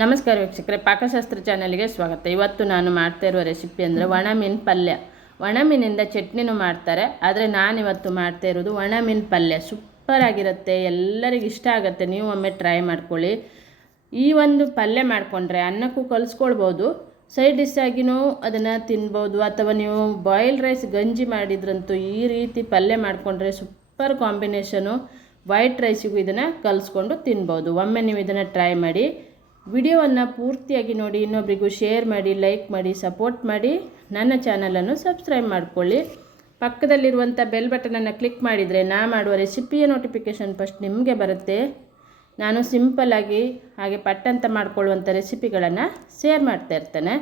ನಮಸ್ಕಾರ ವೀಕ್ಷಕರೇ, ಪಾಕಶಾಸ್ತ್ರ ಚಾನಲ್ಗೆ ಸ್ವಾಗತ. ಇವತ್ತು ನಾನು ಮಾಡ್ತಾ ಇರುವ ರೆಸಿಪಿ ಅಂದರೆ ಒಣ ಮೀನು ಪಲ್ಯ. ಒಣ ಮೀನಿಂದ ಚಟ್ನಿನೂ ಮಾಡ್ತಾರೆ, ಆದರೆ ನಾನಿವತ್ತು ಮಾಡ್ತಾ ಇರೋದು ಒಣ ಮೀನು ಪಲ್ಯ. ಸೂಪರ್ ಆಗಿರುತ್ತೆ, ಎಲ್ಲರಿಗೂ ಇಷ್ಟ ಆಗುತ್ತೆ, ನೀವು ಒಮ್ಮೆ ಟ್ರೈ ಮಾಡ್ಕೊಳ್ಳಿ. ಈ ಒಂದು ಪಲ್ಯ ಮಾಡಿಕೊಂಡ್ರೆ ಅನ್ನಕ್ಕೂ ಕಲಿಸ್ಕೊಳ್ಬೋದು. ಸೈಡ್ ಡಿಶ್ ಆಗಿನೂ ಅದನ್ನು ತಿನ್ಬೋದು, ಅಥವಾ ನೀವು ಬಾಯ್ಲ್ ರೈಸ್ ಗಂಜಿ ಮಾಡಿದ್ರಂತೂ ಈ ರೀತಿ ಪಲ್ಯ ಮಾಡಿಕೊಂಡ್ರೆ ಸೂಪರ್ ಕಾಂಬಿನೇಷನು ವೈಟ್ ರೈಸಿಗೂ ಇದನ್ನು ಕಲಿಸ್ಕೊಂಡು ತಿನ್ಬೋದು. ಒಮ್ಮೆ ನೀವು ಇದನ್ನು ಟ್ರೈ ಮಾಡಿ. ವಿಡಿಯೋವನ್ನು ಪೂರ್ತಿಯಾಗಿ ನೋಡಿ, ಇನ್ನೊಬ್ರಿಗೂ ಶೇರ್ ಮಾಡಿ ಲೈಕ್ ಮಾಡಿ ಸಪೋರ್ಟ್ ಮಾಡಿ ನನ್ನ ಚಾನಲನ್ನು ಸಬ್ಸ್ಕ್ರೈಬ್ ಮಾಡಿಕೊಳ್ಳಿ. ಪಕ್ಕದಲ್ಲಿರುವಂಥ ಬೆಲ್ ಬಟನನ್ನು ಕ್ಲಿಕ್ ಮಾಡಿದರೆ ನಾ ಮಾಡುವ ರೆಸಿಪಿಯ ನೋಟಿಫಿಕೇಷನ್ ಫಸ್ಟ್ ನಿಮಗೆ ಬರುತ್ತೆ. ನಾನು ಸಿಂಪಲ್ಲಾಗಿ ಹಾಗೆ ಪಟ್ಟಂತ ಮಾಡಿಕೊಳ್ಳುವಂಥ ರೆಸಿಪಿಗಳನ್ನು ಶೇರ್ ಮಾಡ್ತಾ ಇರ್ತೇನೆ.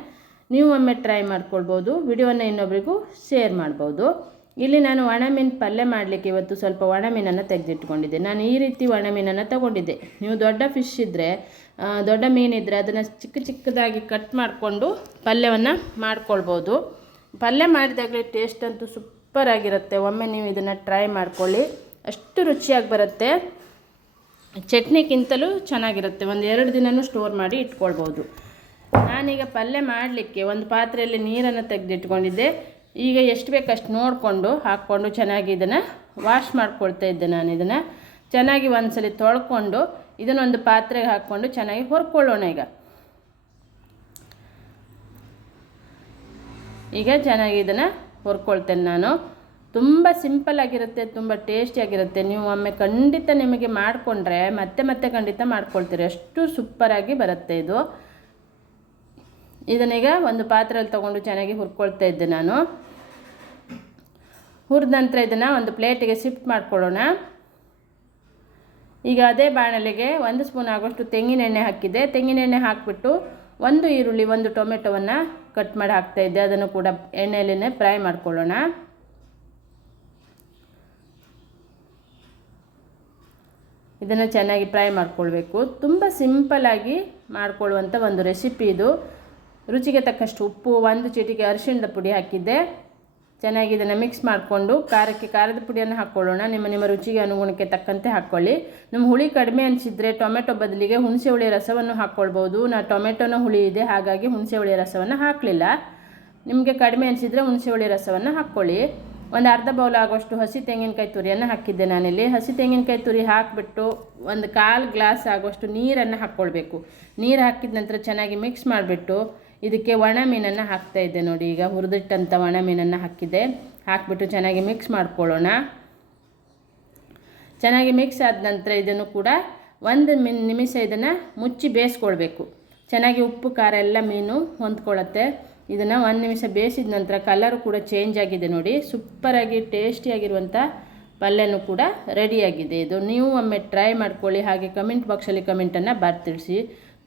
ನೀವು ಒಮ್ಮೆ ಟ್ರೈ ಮಾಡ್ಕೊಳ್ಬೋದು, ವಿಡಿಯೋವನ್ನು ಇನ್ನೊಬ್ರಿಗೂ ಶೇರ್ ಮಾಡ್ಬೋದು. ಇಲ್ಲಿ ನಾನು ಒಣಮೀನು ಪಲ್ಯ ಮಾಡಲಿಕ್ಕೆ ಇವತ್ತು ಸ್ವಲ್ಪ ಒಣಮೀನನ್ನು ತೆಗೆದಿಟ್ಕೊಂಡಿದ್ದೆ. ನಾನು ಈ ರೀತಿ ಒಣಮೀನನ್ನು ತಗೊಂಡಿದ್ದೆ. ನೀವು ದೊಡ್ಡ ಫಿಶ್ ಇದ್ದರೆ ದೊಡ್ಡ ಮೀನಿದ್ರೆ ಅದನ್ನು ಚಿಕ್ಕ ಚಿಕ್ಕದಾಗಿ ಕಟ್ ಮಾಡಿಕೊಂಡು ಪಲ್ಯವನ್ನು ಮಾಡ್ಕೊಳ್ಬೋದು. ಪಲ್ಯ ಮಾಡಿದಾಗಲೇ ಟೇಸ್ಟ್ ಅಂತೂ ಸೂಪರ್ ಆಗಿರುತ್ತೆ. ಒಮ್ಮೆ ನೀವು ಇದನ್ನು ಟ್ರೈ ಮಾಡ್ಕೊಳ್ಳಿ. ಅಷ್ಟು ರುಚಿಯಾಗಿ ಬರುತ್ತೆ. ಚಟ್ನಿಗಿಂತಲೂ ಚೆನ್ನಾಗಿರುತ್ತೆ. ಒಂದು ಎರಡು ದಿನವೂ ಸ್ಟೋರ್ ಮಾಡಿ ಇಟ್ಕೊಳ್ಬೋದು. ನಾನೀಗ ಪಲ್ಯ ಮಾಡಲಿಕ್ಕೆ ಒಂದು ಪಾತ್ರೆಯಲ್ಲಿ ನೀರನ್ನು ತೆಗೆದಿಟ್ಕೊಂಡಿದ್ದೆ. ಈಗ ಎಷ್ಟು ಬೇಕಷ್ಟು ನೋಡಿಕೊಂಡು ಹಾಕ್ಕೊಂಡು ಚೆನ್ನಾಗಿ ಇದನ್ನು ವಾಶ್ ಮಾಡ್ಕೊಳ್ತಾ ಇದ್ದೆ ನಾನು ಇದನ್ನು. ಚೆನ್ನಾಗಿ ಒಂದ್ಸಲಿ ತೊಳ್ಕೊಂಡು ಇದನ್ನೊಂದು ಪಾತ್ರೆಗೆ ಹಾಕ್ಕೊಂಡು ಚೆನ್ನಾಗಿ ಹೊರ್ಕೊಳ್ಳೋಣ ಈಗ. ಈಗ ಚೆನ್ನಾಗಿ ಇದನ್ನು ಹೊರ್ಕೊಳ್ತೇನೆ ನಾನು. ತುಂಬ ಸಿಂಪಲ್ ಆಗಿರುತ್ತೆ, ತುಂಬ ಟೇಸ್ಟಿಯಾಗಿರುತ್ತೆ ನೀವು ಒಮ್ಮೆ ಖಂಡಿತ ನಿಮಗೆ ಮಾಡಿಕೊಂಡ್ರೆ ಮತ್ತೆ ಮತ್ತೆ ಖಂಡಿತ ಮಾಡ್ಕೊಳ್ತೀರಿ. ಅಷ್ಟು ಸೂಪರಾಗಿ ಬರುತ್ತೆ ಇದು. ಇದನ್ನೀಗ ಒಂದು ಪಾತ್ರೆಯಲ್ಲಿ ತೊಗೊಂಡು ಚೆನ್ನಾಗಿ ಹುರ್ಕೊಳ್ತಾ ಇದ್ದೆ ನಾನು. ಹುರಿದ ನಂತರ ಇದನ್ನು ಒಂದು ಪ್ಲೇಟಿಗೆ ಶಿಫ್ಟ್ ಮಾಡ್ಕೊಳ್ಳೋಣ. ಈಗ ಅದೇ ಬಾಣಲೆಗೆ ಒಂದು ಸ್ಪೂನ್ ಆಗೋಷ್ಟು ತೆಂಗಿನೆಣ್ಣೆ ಹಾಕಿದ್ದೆ ತೆಂಗಿನೆಣ್ಣೆ ಹಾಕಿಬಿಟ್ಟು ಒಂದು ಈರುಳ್ಳಿ, ಒಂದು ಟೊಮೆಟೊವನ್ನು ಕಟ್ ಮಾಡಿ ಹಾಕ್ತಾಯಿದ್ದೆ ಅದನ್ನು ಕೂಡ ಎಣ್ಣೆಯಲ್ಲೇ ಫ್ರೈ ಮಾಡ್ಕೊಳ್ಳೋಣ. ಇದನ್ನು ಚೆನ್ನಾಗಿ ಫ್ರೈ ಮಾಡ್ಕೊಳ್ಬೇಕು. ತುಂಬ ಸಿಂಪಲಾಗಿ ಮಾಡಿಕೊಳ್ಳುವಂಥ ಒಂದು ರೆಸಿಪಿ ಇದು. ರುಚಿಗೆ ತಕ್ಕಷ್ಟು ಉಪ್ಪು, ಒಂದು ಚೀಟಿಗೆ ಅರಿಶಿಣದ ಪುಡಿ ಹಾಕಿದ್ದೆ. ಚೆನ್ನಾಗಿ ಇದನ್ನು ಮಿಕ್ಸ್ ಮಾಡಿಕೊಂಡು ಖಾರಕ್ಕೆ ಖಾರದ ಪುಡಿಯನ್ನು ಹಾಕ್ಕೊಳ್ಳೋಣ ನಿಮ್ಮ ನಿಮ್ಮ ರುಚಿಗೆ ಅನುಗುಣಕ್ಕೆ ತಕ್ಕಂತೆ ಹಾಕ್ಕೊಳ್ಳಿ ನಿಮ್ಮ ಹುಳಿ ಕಡಿಮೆ ಅನಿಸಿದರೆ ಟೊಮೆಟೊ ಬದಲಿಗೆ ಹುಣಸೆ ಹುಳಿ ರಸವನ್ನು ಹಾಕ್ಕೊಳ್ಬೋದು ನಾ ಟೊಮೆಟೊನ ಹುಳಿ ಇದೆ, ಹಾಗಾಗಿ ಹುಣಸೆ ಹುಳಿ ರಸವನ್ನು ಹಾಕಲಿಲ್ಲ. ನಿಮಗೆ ಕಡಿಮೆ ಅನಿಸಿದರೆ ಹುಣಸೆ ಹುಳಿ ರಸವನ್ನು ಹಾಕ್ಕೊಳ್ಳಿ ಒಂದು ಅರ್ಧ ಬೌಲ್ ಆಗೋಷ್ಟು ಹಸಿ ತೆಂಗಿನಕಾಯಿ ತುರಿಯನ್ನು ಹಾಕಿದ್ದೆ ನಾನಿಲ್ಲಿ. ಹಸಿ ತೆಂಗಿನಕಾಯಿ ತುರಿ ಹಾಕಿಬಿಟ್ಟು ಒಂದು ಕಾಲು ಗ್ಲಾಸ್ ಆಗೋಷ್ಟು ನೀರನ್ನು ಹಾಕ್ಕೊಳ್ಬೇಕು ನೀರು ಹಾಕಿದ ನಂತರ ಚೆನ್ನಾಗಿ ಮಿಕ್ಸ್ ಮಾಡಿಬಿಟ್ಟು ಇದಕ್ಕೆ ಒಣ ಮೀನನ್ನು ಹಾಕ್ತಾ ಇದ್ದೆ ನೋಡಿ. ಈಗ ಹುರಿದಿಟ್ಟಂಥ ಒಣ ಮೀನನ್ನು ಹಾಕಿದೆ ಹಾಕಿಬಿಟ್ಟು ಚೆನ್ನಾಗಿ ಮಿಕ್ಸ್ ಮಾಡ್ಕೊಳ್ಳೋಣ. ಚೆನ್ನಾಗಿ ಮಿಕ್ಸ್ ಆದ ನಂತರ ಇದನ್ನು ಕೂಡ ಒಂದು ಮಿನ್, ನಿಮಿಷ ಇದನ್ನು ಮುಚ್ಚಿ ಬೇಯಿಸ್ಕೊಳ್ಬೇಕು. ಚೆನ್ನಾಗಿ ಉಪ್ಪು, ಖಾರ ಎಲ್ಲ ಮೀನು ಹೊಂದ್ಕೊಳ್ಳುತ್ತೆ. ಇದನ್ನು ಒಂದು ನಿಮಿಷ ಬೇಯಿಸಿದ ನಂತರ ಕಲರು ಕೂಡ ಚೇಂಜ್ ಆಗಿದೆ ನೋಡಿ. ಸೂಪರಾಗಿ ಟೇಸ್ಟಿಯಾಗಿರುವಂಥ ಪಲ್ಯನೂ ಕೂಡ ರೆಡಿಯಾಗಿದೆ ಇದು ನೀವು ಒಮ್ಮೆ ಟ್ರೈ ಮಾಡ್ಕೊಳ್ಳಿ. ಹಾಗೆ ಕಮೆಂಟ್ ಬಾಕ್ಸಲ್ಲಿ ಕಮೆಂಟನ್ನು ಬರ್ತಿಳಿಸಿ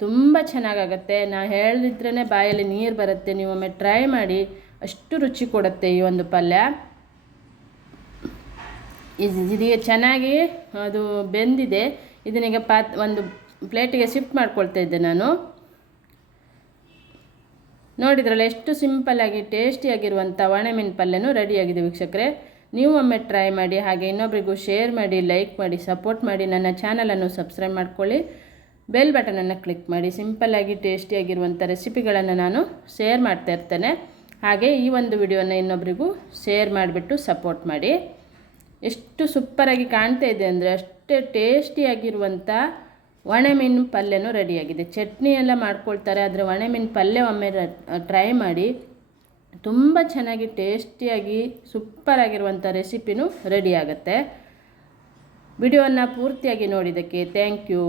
ತುಂಬ ಚೆನ್ನಾಗಾಗತ್ತೆ. ನಾ ಹೇಳಿದ್ರೇ ಬಾಯಲ್ಲಿ ನೀರು ಬರುತ್ತೆ. ನೀವು ಒಮ್ಮೆ ಟ್ರೈ ಮಾಡಿ, ಅಷ್ಟು ರುಚಿ ಕೊಡುತ್ತೆ ಈ ಒಂದು ಪಲ್ಯ. ಇದೀಗ ಚೆನ್ನಾಗಿ ಅದು ಬೆಂದಿದೆ. ಇದನ್ನೀಗ ಪಾತ್, ಒಂದು ಪ್ಲೇಟಿಗೆ ಶಿಫ್ಟ್ ಮಾಡ್ಕೊಳ್ತಾ ಇದ್ದೆ ನಾನು. ನೋಡಿದ್ರಲ್ಲ ಎಷ್ಟು ಸಿಂಪಲ್ಲಾಗಿ ಟೇಸ್ಟಿಯಾಗಿರುವಂಥ ಒಣಮೀನು ಪಲ್ಯನೂ ರೆಡಿಯಾಗಿದೆ ವೀಕ್ಷಕರೇ. ನೀವು ಒಮ್ಮೆ ಟ್ರೈ ಮಾಡಿ, ಹಾಗೆ ಇನ್ನೊಬ್ರಿಗೂ ಶೇರ್ ಮಾಡಿ ಲೈಕ್ ಮಾಡಿ ಸಪೋರ್ಟ್ ಮಾಡಿ ನನ್ನ ಚಾನಲನ್ನು ಸಬ್ಸ್ಕ್ರೈಬ್ ಮಾಡ್ಕೊಳ್ಳಿ. ಬೆಲ್ ಬಟನನ್ನು ಕ್ಲಿಕ್ ಮಾಡಿ ಸಿಂಪಲ್ಲಾಗಿ ಟೇಸ್ಟಿಯಾಗಿರುವಂಥ ರೆಸಿಪಿಗಳನ್ನು ನಾನು ಶೇರ್ ಮಾಡ್ತಾ ಇರ್ತೇನೆ. ಹಾಗೆ ಈ ಒಂದು ವಿಡಿಯೋನ ಇನ್ನೊಬ್ರಿಗೂ ಶೇರ್ ಮಾಡಿಬಿಟ್ಟು ಸಪೋರ್ಟ್ ಮಾಡಿ. ಎಷ್ಟು ಸೂಪರಾಗಿ ಕಾಣ್ತಾ ಇದೆ ಅಂದರೆ ಅಷ್ಟೇ ಟೇಸ್ಟಿಯಾಗಿರುವಂಥ ಒಣಮೀನು ಪಲ್ಯನೂ ರೆಡಿಯಾಗಿದೆ. ಚಟ್ನಿ ಎಲ್ಲ ಮಾಡ್ಕೊಳ್ತಾರೆ, ಆದರೆ ಒಣಮೀನು ಪಲ್ಯ ಒಮ್ಮೆ ಟ್ರೈ ಮಾಡಿ ತುಂಬ ಚೆನ್ನಾಗಿ ಟೇಸ್ಟಿಯಾಗಿ ಸೂಪರಾಗಿರುವಂಥ ರೆಸಿಪಿನೂ ರೆಡಿ ಆಗುತ್ತೆ. ವಿಡಿಯೋವನ್ನು ಪೂರ್ತಿಯಾಗಿ ನೋಡಿದ್ದಕ್ಕೆ ಥ್ಯಾಂಕ್ ಯು